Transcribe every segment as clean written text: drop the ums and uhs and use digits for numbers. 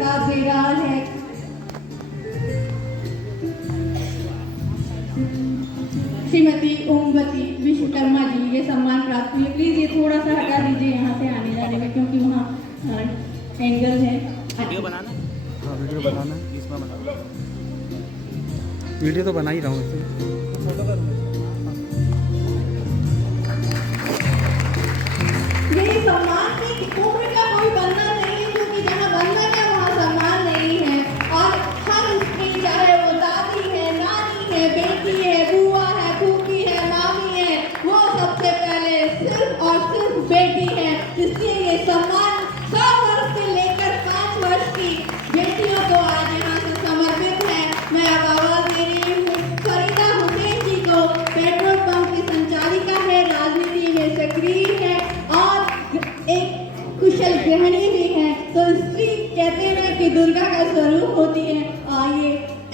का बेराल है। श्रीमती ओमवती विश्वकर्मा जी ये सम्मान प्राप्त हुए। प्लीज ये थोड़ा सा हटा दीजिए यहाँ से आने जाने में, क्योंकि वहाँ एंगल है। वीडियो बनाना, हाँ वीडियो बनाना, इसमें बना, वीडियो तो बना ही रहा हूँ। ये सम्मान की उम्र का कोई बंधन नहीं है, क्योंकि जहाँ बंधन है वहाँ सम्मान नहीं है। और हर स्त्री, चाहे वो दादी है, नानी है, बेटी है, बुआ है, फूफी है, मामी है, वो सबसे पहले सिर्फ और सिर्फ बेटी है। इसलिए ये सम्मान 100 वर्ष से लेकर 5 वर्ष की बेटियों को आज यहाँ से समर्पित है। मैं अब आवाज दे रही हूँ फरीदा हुसैन जी को। पेट्रोल पंप की संचालिका है, राजनीति में सक्रिय है और एक कुशल गृहिणी भी है। तो स्त्री कहते हैं कि दुर्गा का स्वरूप होती है। आइए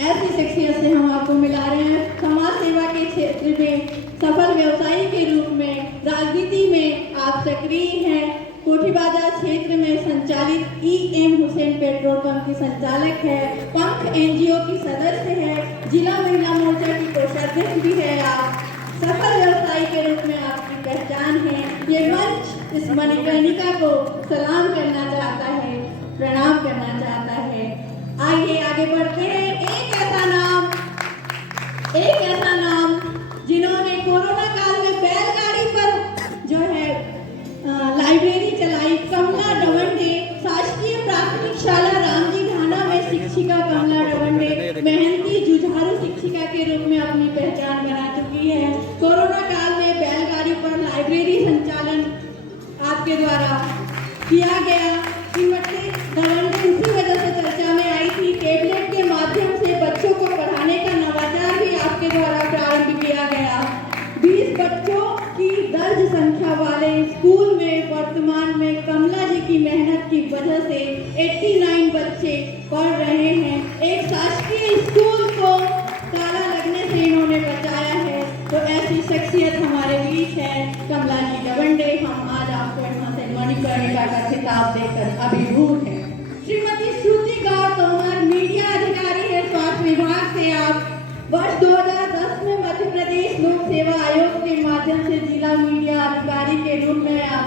ऐसी शख्सियत से हम आपको मिला रहे हैं। समाज सेवा के क्षेत्र में सफल व्यवसायी के रूप में राजनीति में आप सक्रिय हैं। कोठी बाजार क्षेत्र में संचालित EM हुसैन पेट्रोल पंप की संचालक है। पंख NGO की सदस्य है। जिला महिला मोर्चा की कोषाध्यक्ष भी है। आप सफल व्यवसायी के रूप में आपकी पहचान है। ये मंच इस मणिकर्णिका को सलाम करना चाहता है, प्रणाम करना चाहता है। आइए आगे बढ़ते हैं। एक ऐसा नाम जिन्होंने कोरोना काल में बैलगाड़ी पर जो है लाइब्रेरी चलाई, कमला डवंडे। शासकीय प्राथमिक शाला रामजी ढाना में शिक्षिका कमला डवंडे मेहनती जुझारू शिक्षिका के रूप में अपनी पहचान बना चुकी है। कोरोना काल में बैलगाड़ी पर लाइब्रेरी संचालन आपके द्वारा किया गया। श्रीमती डवंडे उसी वजह से चर्चा में आई थी। टेबलेट के माध्यम से बच्चों को पढ़ाने का नवाचार भी आपके द्वारा प्रारंभ किया गया। 20 बच्चों की दर्ज संख्या वाले स्कूल में वर्तमान में कमला जी की मेहनत की वजह से 89 बच्चे पढ़ रहे हैं। एक शासकीय स्कूल को ताला लगने से इन्होंने बचाया है। तो ऐसी शख्सियत हमारे बीच है कमला जी डवंडे। हम आज आपको यहाँ से मणिकर्णिका का खिताब देकर अभिभूत हैं। श्रीमती श्रुति गौर तोमर मीडिया अधिकारी है स्वास्थ्य विभाग से। आप वर्ष 2010 में मध्य प्रदेश लोक सेवा आयोग के माध्यम से जिला मीडिया अधिकारी के रूप में आप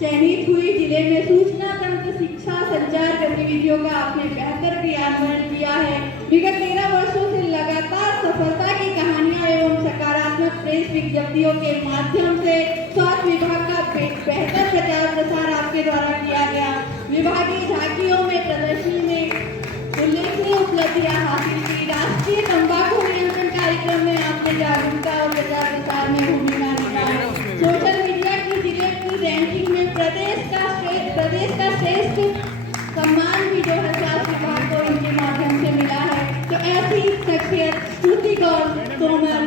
चयनित हुई। जिले में सूचना तंत्र, शिक्षा, संचार गतिविधियों का आपने बेहतर क्रियान्वयन किया है। विगत 13 वर्षों से लगातार सफलता की कहानियां एवं सकारात्मक प्रेस विज्ञप्तियों के माध्यम से स्वास्थ्य विभाग का बेहतर प्रचार प्रसार आपके द्वारा किया गया। विभागीय झांकियों में, प्रदर्शनी में उल्लेखनीय उपलब्धियां हासिल की। राष्ट्रीय तंबाकू नियंत्रण कार्यक्रम में आपने जागरूकता और प्रचार प्रसार में भूमिका निभाई। सोशल मीडिया की जिले की रैंकिंग में प्रदेश का श्रेष्ठ सम्मान भी जो है स्वास्थ्य विभाग को इनके माध्यम से मिला है। तो ऐसी शख्सियत श्रुति गौर तोमर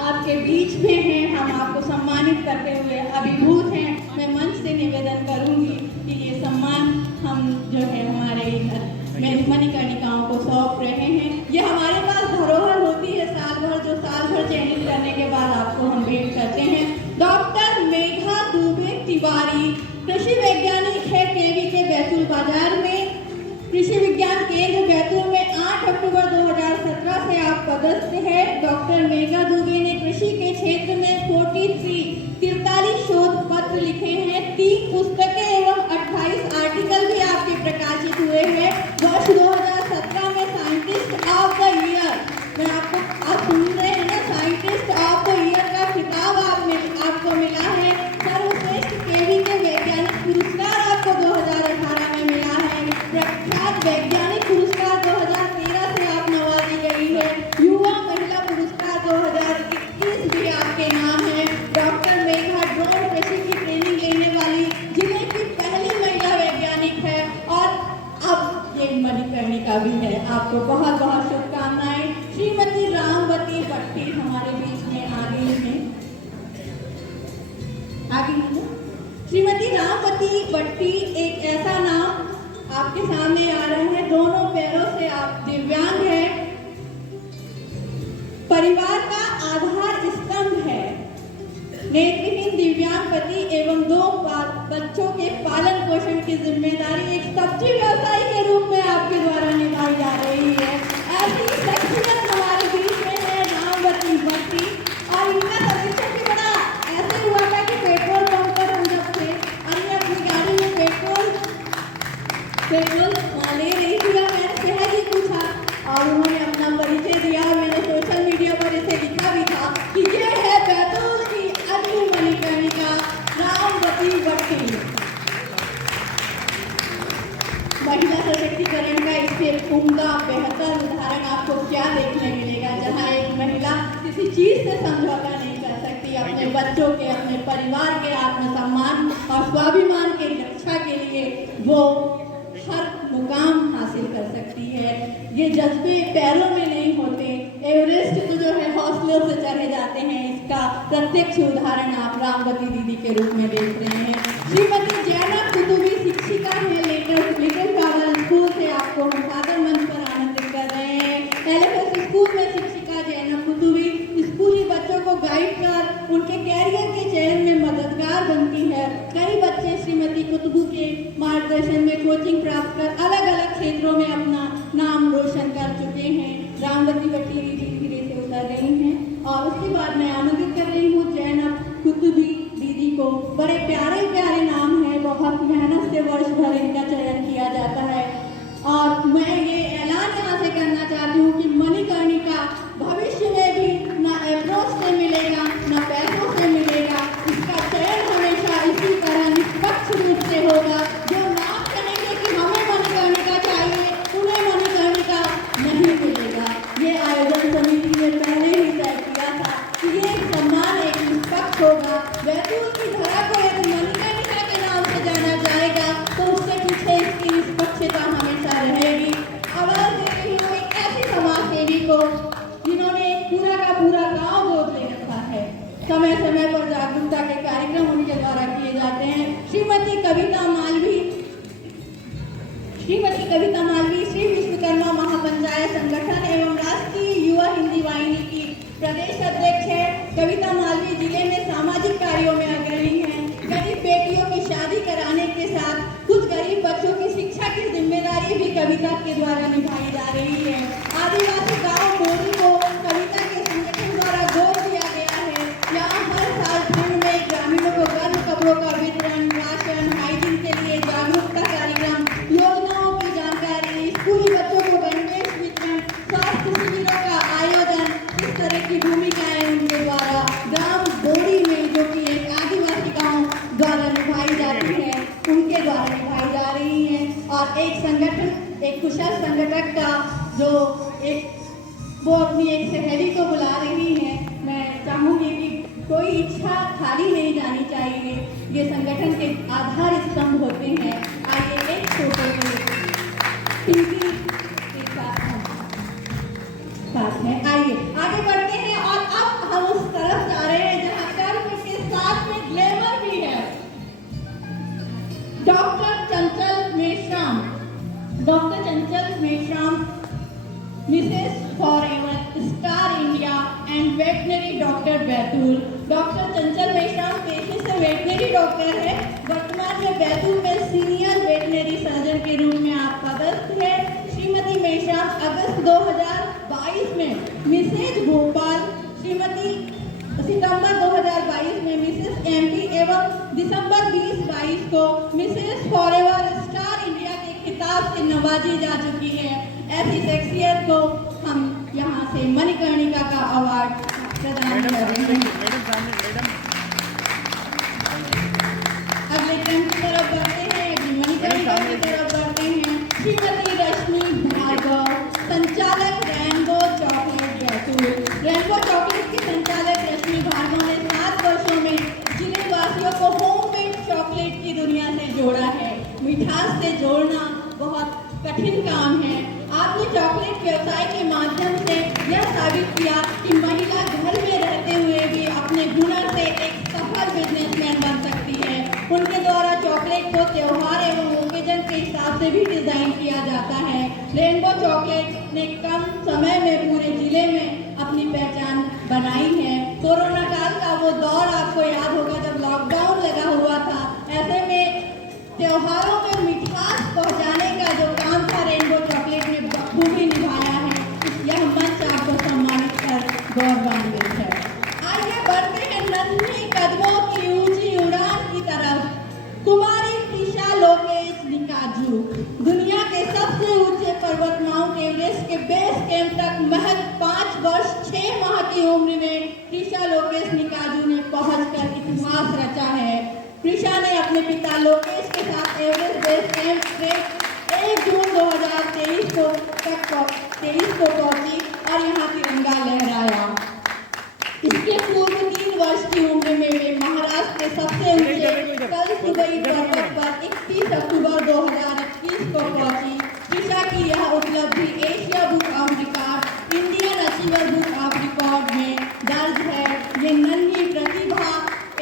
आपके बीच में है। हम आपको सम्मानित करते हुए अभिभूत हैं। मैं मंच से निवेदन करूंगी कि ये सम्मान हम जो है हमारे मणिकर्णिकाओं को सौंप रहे हैं। ये हमारे पास धरोहर होती है साल भर, जो साल भर चयनित करने के बाद आपको हम भेंट करते हैं। डॉक्टर मेघा दुबे तिवारी कृषि वैज्ञानिक है, केवी के बैतूल बाजार में कृषि विज्ञान केंद्र बैतूल में 8 अक्टूबर 2017 से आप पदस्थ है। डॉक्टर मेघा दुबे ने कृषि के क्षेत्र में 43 शोध पत्र लिखे हैं। 3 पुस्तकें एवं 28 आर्टिकल भी आपके प्रकाशित हुए हैं। वर्ष 2017 में साइंटिस्ट ऑफ द ईयर, मैं आप सुन रहे हैं ना, साइंटिस्ट ऑफ द ईयर का खिताब आपको मिला है। सर्वश्रेष्ठ केवी के वैज्ञानिक पुरस्कार आपको 2018 में मिला है। प्रख्यात वैज्ञानिक पुरस्कार 2013 से आप नवाजी गई है। युवा महिला पुरस्कार 2021 भी आपके नाम है। डॉक्टर मेघा ड्रोन कृषि की ट्रेनिंग लेने वाली जिले की पहली महिला वैज्ञानिक है। और अब ये मणिकर्णिका भी है। आपको बहुत बहुत शुभकामनाएं। श्रीमती रामवती भट्टी हमारे बीच में आ गई है। श्रीमती रामवती भट्टी एक ऐसा नाम आपके सामने आ रहा है। दोनों पैरों से आप दिव्यांग हैं, परिवार का आधार स्तंभ है। नेत्रहीन दिव्यांग पति एवं 2 बच्चों के पालन पोषण की जिम्मेदारी एक सब्जी व्यवसायी के रूप में आप बिल्कुल ले रही थी और मैंने सहज ही पूछा और उन्होंने अपना परिचय दिया और मैंने सोशल मीडिया पर इसे लिखा भी था कि ये है बैतूल की अगली मणिकर्णिका रामवती भट्टी। महिला सशक्तिकरण का इससे उम्दा बेहतर उदाहरण आपको क्या देखने मिलेगा, जहाँ एक महिला किसी चीज से समझौता नहीं कर सकती, अपने बच्चों के, अपने परिवार के आत्मसम्मान और स्वाभिमान की रक्षा के लिए वो हर मुकाम हासिल कर सकती है। ये जज्बे पैरों में नहीं होते, एवरेस्ट तो जो है हौसलों से चढ़े जाते हैं। इसका प्रत्यक्ष उदाहरण आप रामवती दीदी के रूप में देख रहे हैं। श्रीमती जैनब कुतुबी शिक्षिका है, लिटिल फ्लावर स्कूल से आपको हम सादर मंच पर आमंत्रित कर रहे हैं। LFS स्कूल में शिक्षिका जैनब कुतुबी स्कूली बच्चों को गाइड कर उनके कैरियर के चयन में मददगार बनती है। कई बच्चे श्रीमती कुतुबू के मार्गदर्शन में कोचिंग प्राप्त कर अलग अलग क्षेत्रों में अपना नाम रोशन कर चुके हैं। रामवती भट्टी धीरे धीरे से उतर रही हैं और उसके बाद मैं आमंत्रित कर रही हूँ जैनब कुतुबी दीदी को। बड़े प्यारे प्यारे नाम है, बहुत मेहनत से वर्ष भर इनका चयन किया जाता है और मैं ये ऐलान यहाँ से करना चाहती हूँ कि मणिकर्णिका भविष्य में भी ना अप्रोच से मिलेगा ना पैसों से मिलेगा। इसका चयन हमेशा इसी तरह निष्पक्ष रूप से होगा। जो नाम कहेंगे कि हमें मणिकर्णिका चाहिए, उन्हें मणिकर्णिका नहीं मिलेगा। ये आयोजन समिति ने पहले ही तय किया था कि ये सम्मान एक निष्पक्ष होगा। बैतूल की धरा को एक मणिकर्णिका के नाम से जाना जाएगा तो उससे पीछे इसकी निष्पक्षता हमेशा रहेगी। आवाज दे रही हूँ एक ऐसी समाज सेवी को जिन्होंने पूरा का पूरा गांव गोद ले रखा है। समय समय पर जागरूकता के कार्यक्रम उनके द्वारा किए जाते हैं। श्रीमती कविता मालवी श्री विश्वकर्मा महापंचायत संगठन एवं राष्ट्रीय युवा हिंदी वाहिनी की प्रदेश अध्यक्ष है। कविता मालवी जिले में सामाजिक कार्यों में अग्रणी है। गरीब बेटियों की शादी कराने के साथ कुछ गरीब बच्चों की शिक्षा की जिम्मेदारी भी कविता के द्वारा निभाई जा रही है। आदिवासी गांव मोरी को कविता के संगठन द्वारा गोद दिया गया है। यहाँ हर साल ठंड में ग्रामीणों को गर्म कपड़ों का वितरण, राशन, हाइजीन के लिए जागरूकता कार्यक्रम, योजनाओं की जानकारी, स्कूली बच्चों को गणवेश वितरण, स्वास्थ्य शिविरों का आयोजन, इस तरह की भूमिकाएं उनके द्वारा ग्राम बोरी में, जो कि एक आदिवासी गांव द्वारा निभाई जाती है, उनके द्वारा निभाई जा रही है। और एक संगठन, एक कुशल संगठक का जो वो अपनी एक सहेली को बुला रही है। मैं चाहूंगी कि कोई इच्छा खाली नहीं जानी चाहिए, ये संगठन के आधार स्तंभ होते हैं। आइए एक फोटो के साथ है, आइए आगे बढ़ते हैं और अब हम उस तरफ जा रहे हैं जहाँ कर्म के साथ में ग्लैमर भी है। Doctor Chanchal Meshram, Mrs forever, star India and veterinary doctor Betul. Doctor चंचल मेश्राम पेशे से वेटनरी डॉक्टर है। वर्तमान में बैतूल में सीनियर वेटनरी सर्जन के रूप में आप पदस्थ है। श्रीमती मेश्राम अगस्त 2022 में मिसेज भोपाल, श्रीमती सितंबर 2022 में मिसेस एमपी एवं दिसंबर 2022 को मिसेस फॉरएवर स्टार इंडिया के खिताब से नवाजी जा चुकी है। ऐसी शख्सियत को हम यहाँ से मणिकर्णिका का अवार्ड प्रदान कर रहे हैं। अगले क्रम की तरफ बढ़ते हैं, मणिकर्णिका की तरफ बढ़ते हैं। श्रीमती रश्मि भार्गव, संचालक rainbow chocolate Betul. Rainbow chocolate की संचालक रश्मि भार्गव ने 7 वर्षों में जिले वासियों को होममेड चॉकलेट की दुनिया से जोड़ा है। मिठास से जोड़ना बहुत कठिन काम है। आपने चॉकलेट व्यवसाय के माध्यम से यह साबित किया कि महिला घर में रहते हुए भी अपने हुनर से एक सफल बिजनेसमैन बन सकती है। उनके द्वारा चॉकलेट को त्योहार एवं ओकेजन के हिसाब से भी डिजाइन किया जाता है। रेनबो चॉकलेट ने कम समय में पूरे जिले में अपनी पहचान बनाई है। कोरोना काल का वो दौर आपको याद होगा जब लॉकडाउन लगा हुआ था। ऐसे में त्योहारों में मिठास पहुंचाने का जो काम था रेनबो चॉकलेट ने बखूबी निभाया है। यह मंच आपको सम्मानित कर गौरवान्वित है। आइए बढ़ते हैं नन्ही कदमों की ऊंची उड़ान की तरफ। कुमारी प्रीशा लोकेश निकाजू दुनिया एवरेस्ट के बेस कैंप तक महज 5 वर्ष 6 माह की उम्र में प्रिशा लोकेश निकाजू ने पहुंचकर इतिहास रचा है। प्रिशा ने अपने पिता लोकेश के साथ एवरेस्ट बेस कैंप से 1 जून 2023 को पहुंची और यहाँ तिरंगा लहराया। इसके पूर्व 3 वर्ष की उम्र में वे महाराष्ट्र के सबसे ऊंचे कल सुबई पर्वत पर 31 अक्टूबर 2021 को पहुंची। प्रिशा की यह उपलब्धि Asia book of record, Indian achiever book of record में दर्ज है। ये नन्ही प्रतिभा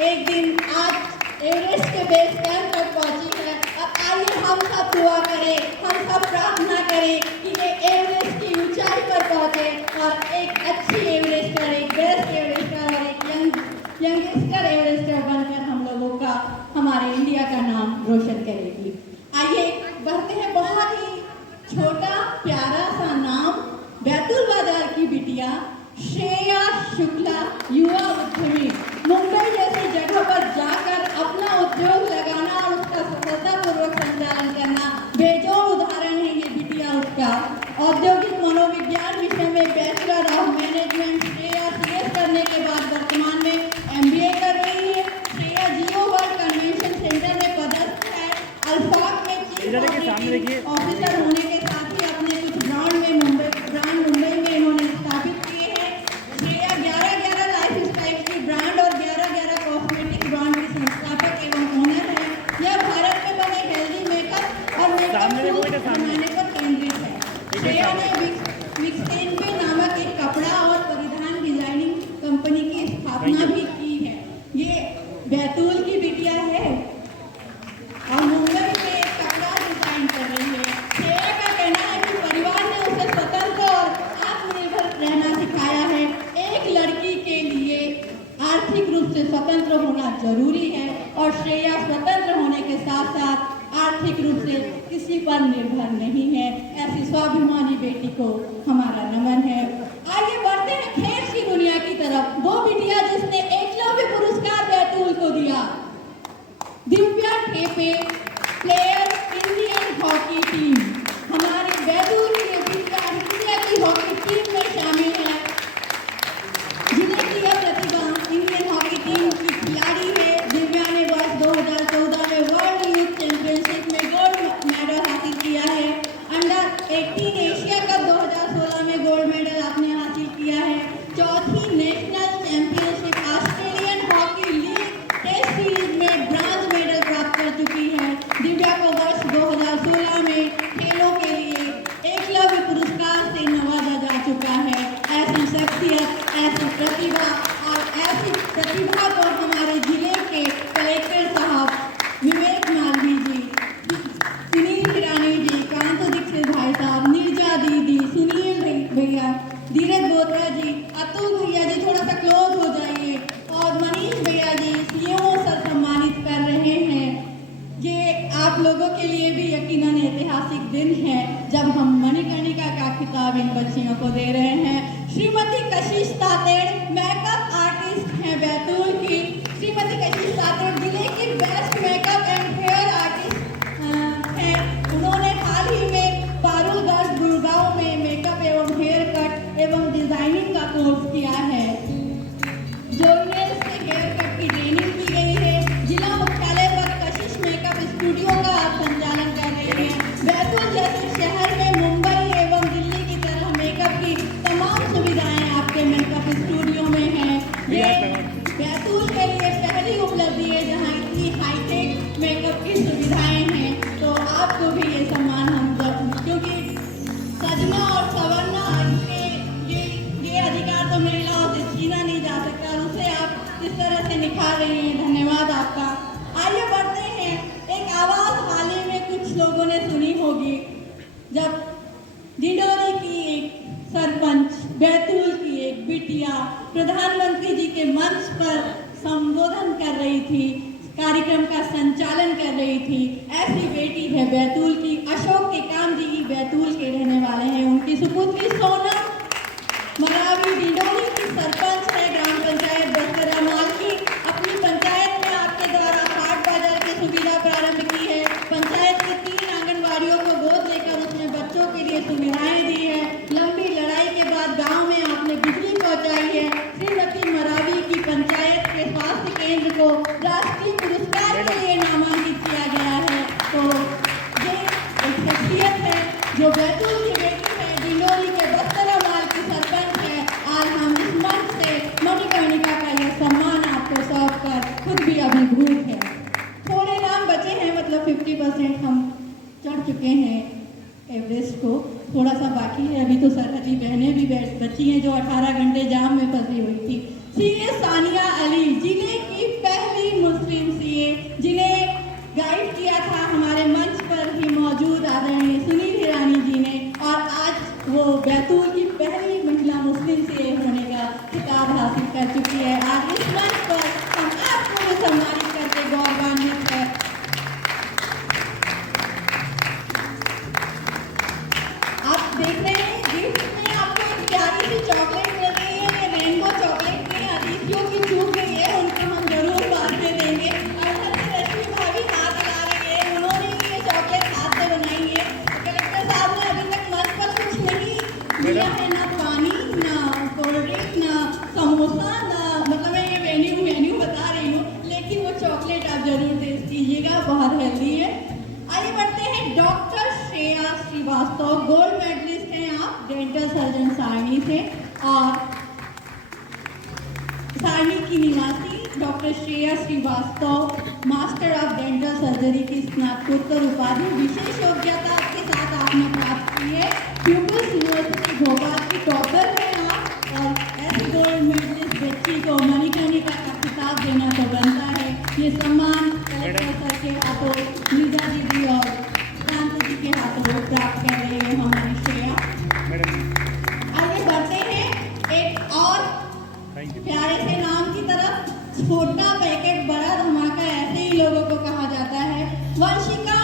एक दिन आज एवरेस्ट के बेस कैंप तक पहुंची है और आइए हम सब दुआ करें, हम सब प्रार्थना करें कि ये एवरेस्ट की ऊंचाई पर पहुंचे और एक अच्छी एवरेस्टर, एक बेस्ट एवरेस्टर और एक यंगस्टर एवरेस्टर बनकर हम लोगों का, हमारे इंडिया का नाम रोशन करेगी। आइए बढ़ते हैं। बहुत ही छोटा प्यारा सा नाम, बैतूल बाजार की बिटिया श्रेया शुक्ला, युवा उद्यमी, मुंबई जैसी जगह पर जाकर अपना उद्योग लगाना और उसका सफलतापूर्वक संचालन करना बेजोड़ उदाहरण है ये बिटिया उसका। औद्योगिक मनोविज्ञान विषय में bachelor of management Shreya CS करने के बाद वर्तमान में MBA कर रही है। श्रेया जियो वर्ल्ड कन्वेंशन सेंटर में पदस्थ है। अल्फाक में चीफ ऑफिसर होने के साथ ही अपने कुछ ब्रांड मुंबई में इन्होंने स्थापित किए हैं। श्रेया 11 लाइफस्टाइल की ब्रांड और 11 कॉस्मेटिक ब्रांड की संस्थापक एवं ओनर है। यह भारत में बने हेल्दी मेकअप और मेकअप टूल्स बनाने पर केंद्रित है। श्रेया ने विक्सेनवे नामक एक कपड़ा और परिधान डिजाइनिंग कंपनी की स्थापना भी की है। ये बैतूल की बिटिया है और मुंबई में कपड़ा डिजाइन कर रही है। श्रेया का कहना है कि परिवार ने उसे स्वतंत्र और आत्मनिर्भर रहना सिखाया है। एक लड़की के लिए आर्थिक रूप से स्वतंत्र होना जरूरी है और श्रेया स्वतंत्र होने के साथ साथ आर्थिक रूप से किसी पर निर्भर नहीं है। ऐसी स्वाभिमानी बेटी को हमारा नमन है। आगे बढ़ते हैं खेल की दुनिया की तरफ। वो बिटिया जिसने एकलव्य पुरस्कार बैतूल को दिया, Divya Thepe, player Indian hockey team. हमारे बैतूल की बिटिया इंडिया की हॉकी टीम में शामिल है। जिले की यह प्रतिभा इंडियन हॉकी टीम की खिलाड़ी है। दिव्या ने वर्ष 2014 में वर्ल्ड यूथ चैंपियनशिप में गोल्ड मेडल हासिल किया है। अंडर 18 एशिया कप 2016 में गोल्ड मेडल आपने हासिल किया है। चौथी national championship Australian hockey league test series में ब्रॉन्ज मेडल प्राप्त कर चुकी है। दिव्या को वर्ष 2016 में खेलों के लिए एकलव्य पुरस्कार से नवाजा जा चुका है। ऐसी शख्सियत, ऐसी प्रतिभा और ऐसी प्रतिभा को हमारे जिले के कलेक्टर साहब विवेक मालवी जी, सुनील हिरानी जी, कांतो दीक्षित भाई साहब, नीरजा दीदी, सुनील भैया, धीरज बोत्रा जी, अतुल भैया जी थोड़ा सा क्लोज हो जाइए, और मनीष भैया जी सीएमओ सर सम्मानित कर रहे हैं। ये आप लोगों के लिए भी यकीनन ऐतिहासिक दिन है जब हम मणिकर्णिका का खिताब इन बच्चियों को दे रहे हैं। श्रीमती कशिश तातेड़ मेकअप आर्टिस्ट हैं बैतूल की। श्रीमती कशिश तातेड़ जिले की best makeup and hair artist हैं। उन्होंने हाल ही में पारूलगढ़ गुड़गांव में मेकअप एवं हेयर कट एवं डिजाइनिंग का कोर्स किया है। जोइनेल से हेयर कट की ट्रेनिंग की गई है। जिला मुख्यालय पर कशिश मेकअप स्टूडियो का आप संचालन कर रहे हैं। बैतूल जैसे शहर में मुंबई एवं दिल्ली की तरह मेकअप की तमाम सुविधाएं आपके मेकअप स्टूडियो में हैं। ये बैतूल के लिए पहली उपलब्धि है जहां इतनी हाईटेक मेकअप की सुविधाएं हैं। तो आपको भी ये सम्मान हम जब, क्योंकि सजना और संवरना ये अधिकार तो महिलाओं से छीना नहीं जा सकता, और उसे आप किस तरह से निखार रही हैं, धन्यवाद आपका। आइए बढ़ते हैं। एक आवाज हाल ही में कुछ लोगों ने सुनी होगी जब डिडोरी की एक सरपंच, बैतूल की एक बिटिया प्रधानमंत्री जी के मंच पर संबोधन कर रही थी, कार्यक्रम का संचालन कर रही थी। ऐसी बेटी है बैतूल की। अशोक केकाम जी बैतूल के रहने वाले हैं। उनकी सुपुत्री सोनम मरावी डिडोरी की सरपंच है ग्राम पंचायत बस्तरा माल की। अपनी पंचायत में आपके द्वारा हाट बाजार की सुविधा प्रारंभ की है। पंचायत के 3 आंगनबाड़ियों को गोद लेकर उसने बच्चों के लिए सुविधाएं दी है। जो बैतूल की बेटी है, डिंडोरी के बस्तरा माल की सरपंच है। आज हम इस मंच से मणिकर्णिका का यह सम्मान आपको सौंप कर खुद भी अभिभूत है। थोड़े नाम बचे हैं, मतलब 50% हम चढ़ चुके हैं एवरेस्ट को, थोड़ा सा बाकी है। अभी तो सरहदी बहनें भी बची हैं जो 18 घंटे जाम में फंसी हुई थी। सीए सानिया अली, जिले की पहली मुस्लिम सीए, जिन्हें गाइड किया था हमारे मंच पर ही मौजूद आदरणीय सुनील हिरानी जी ने, और आज वो बैतूल की पहली महिला मुस्लिम सीए होने का खिताब हासिल कर चुकी है। आज इस मंच पर हम आपको भी सम्मानित करके गौरवान्वित है। आप देख रहे हैं गिफ्ट में आपको एक प्यारी सी चॉकलेट मिल रही है। ये रेनबो चॉकलेट में अतिथियों की चूक गई है, उनको हम जरूर बांट के देंगे। अर्थात रश्मि भाभी हाथ हिला रही है, उन्होंने ही ये चॉकलेट हाथ से बनाई है। कलेक्टर साहब ने अभी तक मंच पर कुछ नहीं दिया है, ना पानी, ना कोल्ड ड्रिंक, ना समोसा, ना, मतलब मैं ये मेन्यू बता रही हूँ, लेकिन वो चॉकलेट आप जरूर टेस्ट कीजिएगा, बहुत हेल्दी है। आइए बढ़ते हैं doctor Shreya Srivastava, gold medalist हैं आप, डेंटल सर्जन सारणी से, और सारणी की निवासी doctor Shreya Srivastava master of dental surgery की स्नातकोत्तर उपाधि विशेष योग्यता के साथ आपने प्राप्त की है। पीपल्स यूनिवर्सिटी भोपाल की टॉपर हैं आप, और ऐसी गोल्ड मेडलिस्ट बच्ची को मणिकर्णिका का खिताब देना तो बनता है। ये सम्मान कलेक्टर सर के हाथों, लीजा दीदी और शांत जी के हाथों प्राप्त कर रहे हैं हमारी श्रेया। आगे बढ़ते हैं एक और प्यारे से नाम की तरफ। छोटा पैकेट बड़ा धमाका, ऐसे ही लोगों को कहा जाता है। वंशिका,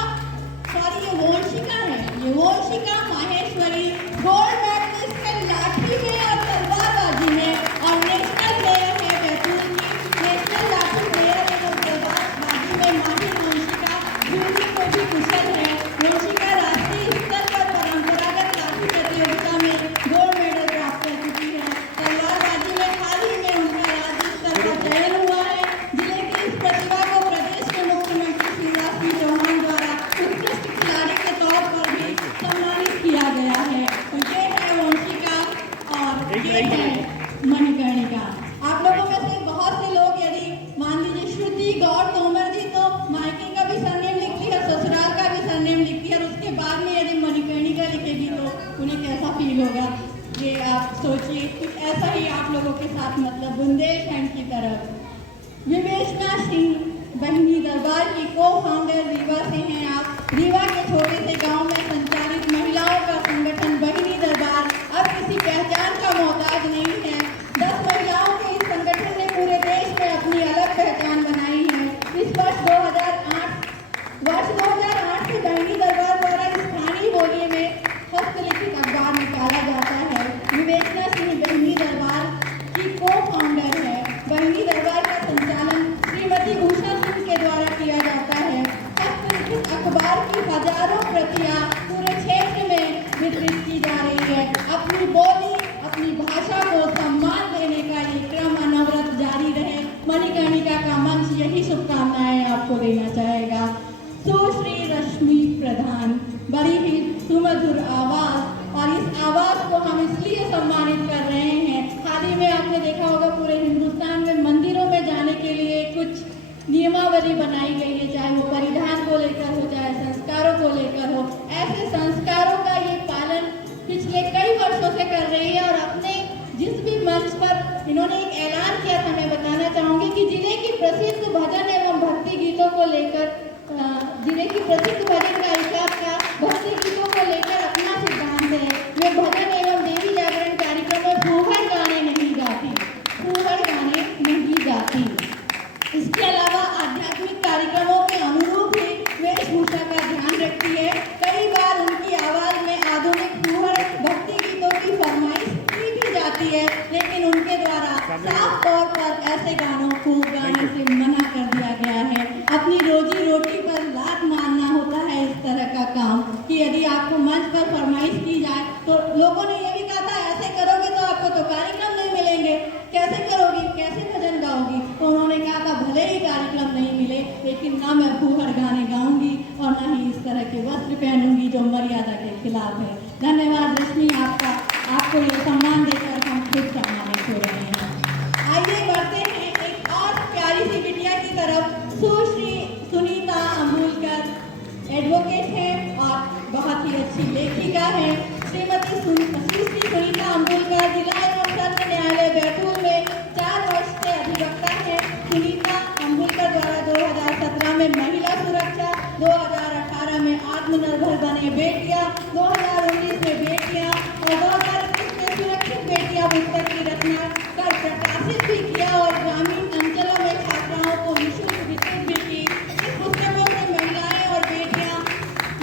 सॉरी ये वंशिका है, ये वंशिका माहेश्वरी गोल्ड मेडलिस्ट है लाठी में और तलवारबाजी में, और नेशनल प्लेयर है बैतूल की, नेशनल लाठी प्लेयर है और तलवारबाजी में माहिर वंशिका, जूझी को भी कुशल है। वंशिका राष्ट्रीय स्तर पर परंपरागत लाठी प्रतियोगिता में गोल्ड मेडल प्राप्त कर चुकी है। तलवारबाजी में हाल ही में उनका राज्य स्तर पर चयन हुआ है। जिले की इस प्रतिभा को प्रदेश के मुख्यमंत्री शिवराज सिंह चौहान द्वारा उत्कृष्ट खिलाड़ी के तौर पर भी सम्मानित किया गया है। तो ये है वंशिका और ये है मणिकर्णिका। आप लोगों में से बहुत से लोग, यदि मान लीजिए श्रुति गौर तोमर जी, तो मायके का भी सरनेम लिखती है, ससुराल का भी सरनेम लिखती है, और उसके बाद में यदि मणिकर्णिका लिखेगी तो उन्हें कैसा फील होगा, ये आप सोचिए। कुछ ऐसा ही आप लोगों के साथ, मतलब बुंदेलखंड की तरफ। विवेचना सिंह बहिनी दरबार की को फाउंडर रीवा से हैं आप। रीवा के छोटे से गांव में संचालित महिलाओं का संगठन बहिनी दरबार अब किसी पहचान का मोहताज नहीं है। 10 महिलाओं के इस संगठन ने पूरे देश में अपनी अलग पहचान बनाई है। इस वर्ष 2008 से बहिनी दरबार द्वारा स्थानीय बोली में हस्तलिखित अखबार निकाला जाता है। विवेचना सिंह बहिनी दरबार की को फाउंडर है। बहिनी दरबार का संचालन श्रीमती उषा सिंह के द्वारा किया जाता है। हस्तलिखित अखबार की हजारों प्रतियां पूरे क्षेत्र में वितरित की जा रही है। अपनी बोली, अपनी भाषा को सम्मान देने का ये क्रम अनवरत जारी रहे। मणिकर्णिका का मंच यही शुभकामनाएं आपको देना चाहेगा। सुश्री रश्मि प्रधान, बड़ी ही सुमधुर आवाज, और इस आवाज को हम इसलिए सम्मानित कर रहे हैं। हाल ही में आपने देखा होगा पूरे हिंदुस्तान में मंदिरों में जाने के लिए कुछ नियमावली बनाई गई है, चाहे वो परिधान को लेकर हो, चाहे संस्कारों को लेकर हो। ऐसे संस्कारों का ये पालन पिछले कई वर्षों से कर रही है, और अपने जिस भी मंच पर इन्होंने एक ऐलान किया था, मैं बताना चाहूँगी कि जिले की प्रसिद्ध भजन एवं भक्ति गीतों को लेकर, जिले की प्रसिद्ध भजन गायिका का भक्ति गीतों को लेकर अपना सिद्धांत है। वे भजन एवं देवी जागरण कार्यक्रम में फूहड़ गाने नहीं गाती, फूहड़ गाने नहीं गाती। इसके अलावा आध्यात्मिक कार्यक्रमों के अनुरूप ही वेशभूषा का ध्यान रखती है। कई बार उनकी आवाज में आधुनिक फूहड़ भक्ति गीतों की फरमाइश की भी जाती है, लेकिन उनके द्वारा साफ तौर पर ऐसे गानों को गाने से मना कर दिया गया है। अपनी रोजी रोटी पर लात मारना होता है इस तरह का काम, कि यदि आपको मंच पर फरमाइश की जाए, तो लोगों ने ये भी कहा था ऐसे करोगे तो आपको तो कार्यक्रम नहीं मिलेंगे, कैसे करोगी, कैसे भजन गाओगी। तो उन्होंने कहा था भले ही कार्यक्रम नहीं मिले, लेकिन ना मैं फूहड़ गाने गाऊंगी और ना ही इस तरह के वस्त्र पहनूंगी जो मर्यादा के खिलाफ आशीर्वाद है। धन्यवाद रश्मि, आपको ये सम्मान देकर हम खुद सम्मानित हो रहे हैं। आइए बढ़ते हैं एक और प्यारी सी बिटिया की तरफ। सुश्री सुनीता अमूलकर एडवोकेट है और बहुत ही अच्छी लेखिका है। श्रीमती सुश्री सुनीता अमूलकर जिला एवं सत्र न्यायालय बैतूल में 4 वर्ष से अधिवक्ता है। सुनीता अमूलकर द्वारा 2017 में महिला सुरक्षा, 2018 में आत्मनिर्भर बने बेटियां, 2019 में बेटियां और 2021 में सुरक्षित बेटियां पुस्तक की रचना कर प्रकाशित भी किया और ग्रामीण अंचलों में छात्राओं को निःशुल्क वितरित भी की। इस पुस्तकों से महिलाएं और बेटियां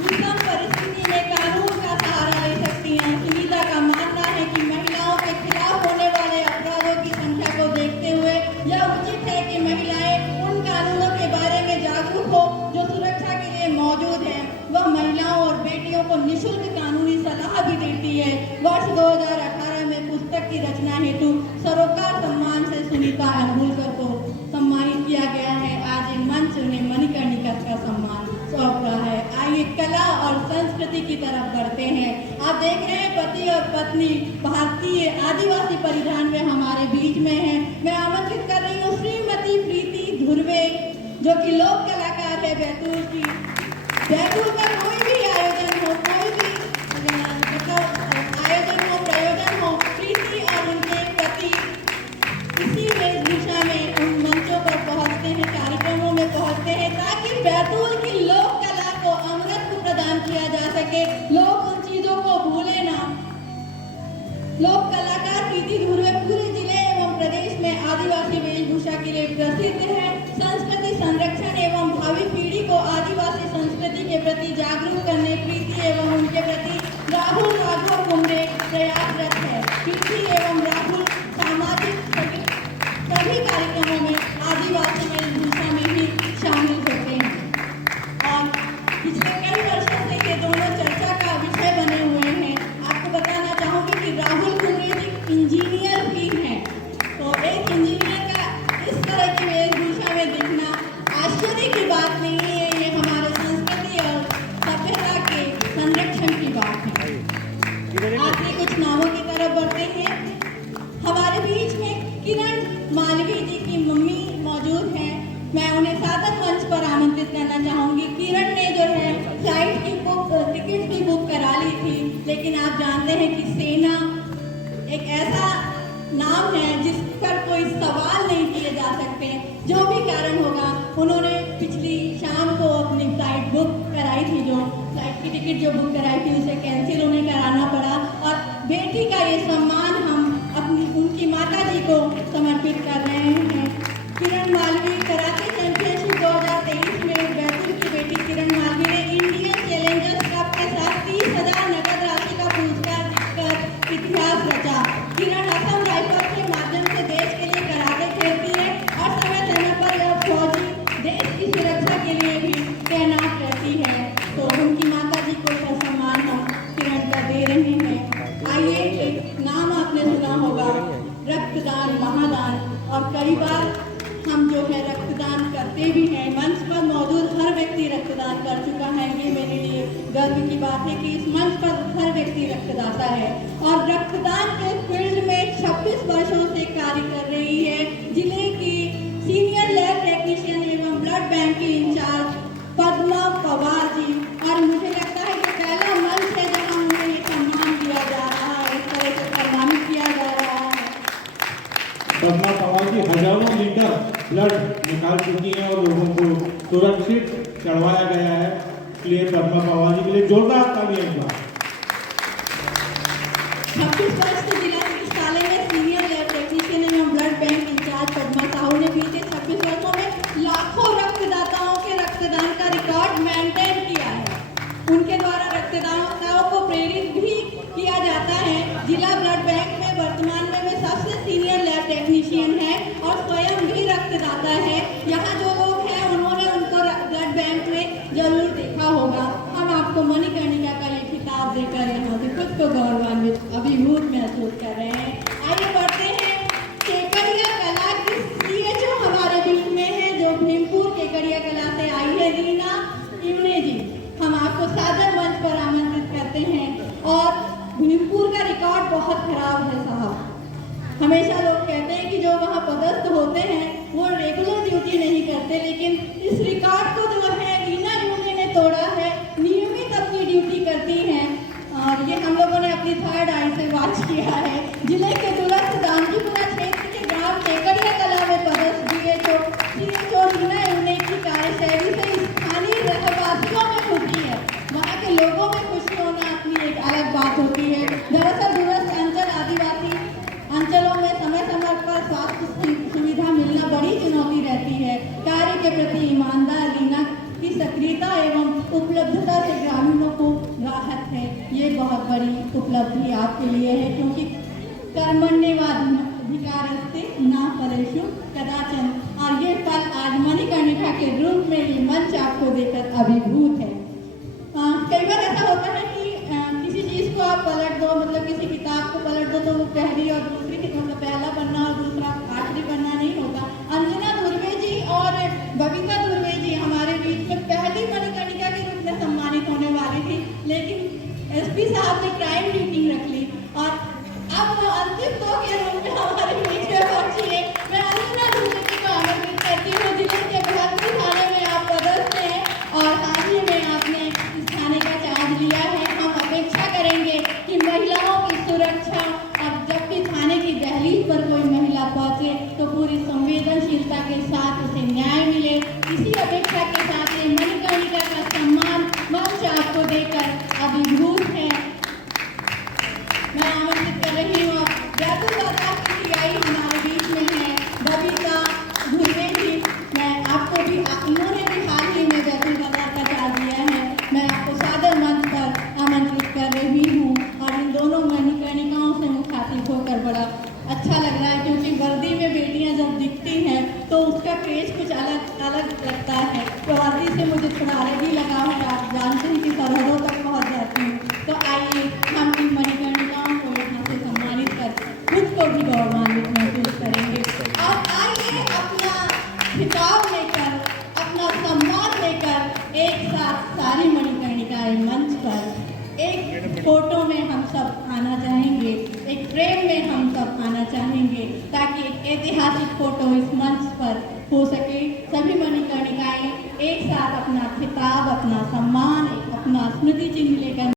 विषम परिस्थिति में कानून का सहारा ले सकती हैं। सुनीता का मानना है कि महिलाओं के खिलाफ होने वाले अपराधों की संख्या को देखते हुए यह उचित है कि महिलाएं उन कानूनों के बारे में जागरूक हो जो सुरक्षा के लिए मौजूद है। वह महिलाओं और बेटियों को निःशुल्क कानूनी सलाह भी देती है। वर्ष 2018 में पुस्तक की रचना हेतु सरोकार सम्मान से सुनीता अमूलकर को सम्मानित किया गया है। आज ये मंच उन्हें मणिकर्णिका का सम्मान सौंप रहा है। आइए कला और संस्कृति की तरफ बढ़ते हैं। आप देख रहे हैं पति और पत्नी भारतीय आदिवासी परिधान में हमारे बीच में है। मैं आमंत्रित कर रही हूँ श्रीमती प्रीति धुर्वे, जो कि लोक कलाकार है बैतूल की। बैतूल का कोई भी आयोजन हो, कोई भी आयोजन हो, प्रयोजन हो, प्रीति और उनके पति इसी वेशभूषा में उन मंचों पर पहुंचते हैं, कार्यक्रमों में पहुंचते हैं, ताकि बैतूल की लोक कला को अमृत प्रदान किया जा सके। लोग उन चीजों को भूले ना। लोक कलाकार प्रीति धुर्वे पूरे जिले एवं प्रदेश में आदिवासी वेशभूषा के लिए प्रसिद्ध है। संस्कृति संरक्षण एवं भावी पीढ़ी को आदिवासी संस्कृति के प्रति जागरूक करने प्रीति एवं उनके प्रति राहुल राघव कुंडे प्रयासरत है। प्रीति एवं राहुल सामाजिक सभी कार्यक्रमों में आदिवासी वेशभूषा में ही शामिल होते हैं और पिछले कई वर्षों से ये दोनों चर्चा का विषय बने हुए हैं। आपको बताना चाहूंगी कि राहुल कुंडे जी इंजीनियर भी हैं, तो एक इंजीनियर का इस तरह की वेशभूषा में दिखना आश्चर्य की बात नहीं है। ये हमारे संस्कृति और सभ्यता के संरक्षण की बात है। आगे कुछ नामों की तरफ बढ़ते हैं। हमारे बीच में किरण मालवी जी की मम्मी मौजूद हैं। मैं उन्हें सादर मंच पर आमंत्रित करना चाहूंगी। किरण ने जो है फ्लाइट की टिकट भी बुक करा ली थी, लेकिन आप जानते हैं कि सेना एक ऐसा नाम है जिस पर कोई सवाल नहीं किए जा सकते। जो भी कारण होगा, उन्होंने पिछली शाम को अपनी फ्लाइट बुक कराई थी, जो फ्लाइट की टिकट जो बुक कराई थी उसे कैंसिल उन्हें कराना पड़ा और बेटी का ये सम्मान हम अपनी उनकी माता जी को समर्पित कर रहे हैं। किरण मालवी कराटे चैंपियनशिप 2023 में बैतूल की बेटी किरण मालवी ने इंडियन चैलेंजर्स कप के साथ 30,000 नगद राशि का पुरस्कार जीतकर इतिहास रचा। किरण असम राइफल के माध्यम से देश के लिए कराटे खेलती है और समय समय पर यह फौजी देश की सुरक्षा के लिए भी तैनात रहती है। तो उनकी माता जी को यह सम्मान हम किरण का दे रहे हैं। आइए, एक नाम आपने सुना होगा, रक्तदान महादान, और कई बार हम जो है रक्तदान करते भी हैं। मंच पर मौजूद हर व्यक्ति रक्तदान कर चुका है। ये मेरे लिए गर्व की बात है कि इस मंच पर हर व्यक्ति रक्तदाता है और रक्तदान के फील्ड में 26 वर्षों से कार्य कर रही है जिले की सीनियर लैब टेक्नीशियन एवं ब्लड बैंक की इंचार्ज पद्मा पवार जी। और मुझे लगता है कि पहला मंच है जहाँ उन्हें ये सम्मान दिया जा रहा है, इस तरह से सम्मानित किया जा रहा है। पद्मा पवार जी हजारों लीटर ब्लड निकाल चुकी हैं और लोगों को सुरक्षित चढ़वाया गया है। इसलिए पद्मा पवार जी के लिए जोरदार तालियां एक बार। 26 वर्ष से जिला चिकित्सालय में सीनियर लैब टेक्नीशियन एवं blood bank incharge Padma Sahu ने बीते 26 वर्षों में लाखों रक्तदाताओं के रक्तदान का रिकॉर्ड मेंटेन किया है। उनके द्वारा रक्तदाताओं को प्रेरित भी किया जाता है। जिला ब्लड बैंक में वर्तमान में वे सबसे सीनियर लैब टेक्नीशियन है और स्वयं भी रक्तदाता है। यहाँ जो लोग हैं उन्होंने उनको ब्लड बैंक में जरूर देखा होगा। हम आपको मणिकर्णिका का ये खिताब देकर यहाँ से खुद को गौरवान्वित अभिभूत महसूस कर रहे हैं। आइए बढ़ते हैं। केकड़िया कला की CHO हमारे बीच में है, जो भीमपुर केकड़िया कला से आई है, रीना इमने जी। हम आपको सादर मंच पर आमंत्रित करते हैं भोजपुर का रिकॉर्ड बहुत खराब है साहब। हमेशा लोग कहते हैं कि जो वहाँ पदस्थ होते हैं वो रेगुलर ड्यूटी नहीं करते, लेकिन इस रिकॉर्ड को जो है रीना यूने ने तोड़ा है, नियमित अपनी ड्यूटी करती हैं। और ये हम लोगों ने अपनी थर्ड आई से वॉच किया है। जिले के दूरस्थ दामजीपुरा क्षेत्र के गांव टेकड़िया कला में पदस्थ सीएचओ रीना यूने की कार्यशैली से स्थानीय रहवासियों में खुशी है। वहाँ के लोगों में खुशी होना अपनी एक अलग बात होती है। दरअसल दूरस्थ अंचल आदिवासी अंचलों में समय समय पर स्वास्थ्य सुविधा मिलना बड़ी चुनौती रहती है। कार्य के प्रति ईमानदार रीना की सक्रियता एवं उपलब्धता से ग्रामीणों को राहत है। ये बहुत बड़ी उपलब्धि आपके लिए है, क्योंकि कर्मण्येवाधिकारस्ते न फलेषु कदाचन। और ये पल आज मणिकर्णिका के रूप में ये मंच आपको देकर अभिभूत है। कई बार ऐसा होता है कि किसी चीज़ को आप पलट दो, मतलब किसी किताब को पलट दो तो वो पहली और दूसरी, मतलब पहला पन्ना और दूसरा आखिरी पन्ना नहीं होता। अंजना धुर्वे जी और बबीता धुर्वे जी हमारे बीच में पहली मणिकर्णिका के रूप में सम्मानित होने वाली थी, लेकिन एसपी साहब ने क्राइम मीटिंग रख ली और अब वो अंतिम दो के रूप में हमारे बीच में पहुंची है। मैं अंजना धुर्वे जी को आमंत्रित करती हूँ। जिले के बहत्तर थाने में आप पदस्थ हैं और हाल ही में आपने इस थाने का चार्ज लिया है। हम अपेक्षा करेंगे कि महिलाओं की सुरक्षा, और जब भी थाने की दहलीज पर कोई महिला पहुंचे तो पूरी संवेदनशीलता के साथ उसे न्याय मिले। इसी अपेक्षा के साथ ये मणिकर्णिका का सम्मान मंच आपको देकर अभिभूत है। मैं आमंत्रित कर रही हूँ जयपुर दादा की टीआई हमारे बीच में है, बबीता धुर्वे जी। मैं आपको भी, इन्होंने भी हाल ही में जयपुर दादा का चार्ज लिया है। मैं आपको सादर मंच पर आमंत्रित कर रही हूँ और इन दोनों मणिकर्णिकाओं से मुखातिब होकर बड़ा अच्छा लग रहा है, क्योंकि वर्दी में बेटियां जब दिखती हैं तो उसका क्रेज कुछ अलग अलग लगता है। तो वर्दी से मुझे थोड़ा अलग ही लगा है, आप जानते हैं कि सरहदों तक पहुँच जाती हूँ। तो आइए हम इन मणिकर्णिकाओं को यहाँ से सम्मानित कर खुद को भी गौरवान्वित महसूस करेंगे। और आइए अपना खिताब लेकर, अपना सम्मान लेकर एक साथ सारी मणिकर्णिकाएं मंच पर एक फोटो में हम सब आना चाहेंगे, एक फ्रेम में हम सब आना चाहेंगे, ताकि एक ऐतिहासिक फोटो इस मंच पर हो सके। सभी मणिकर्णिकाएं एक साथ अपना खिताब, अपना सम्मान, अपना स्मृति चिन्ह लेकर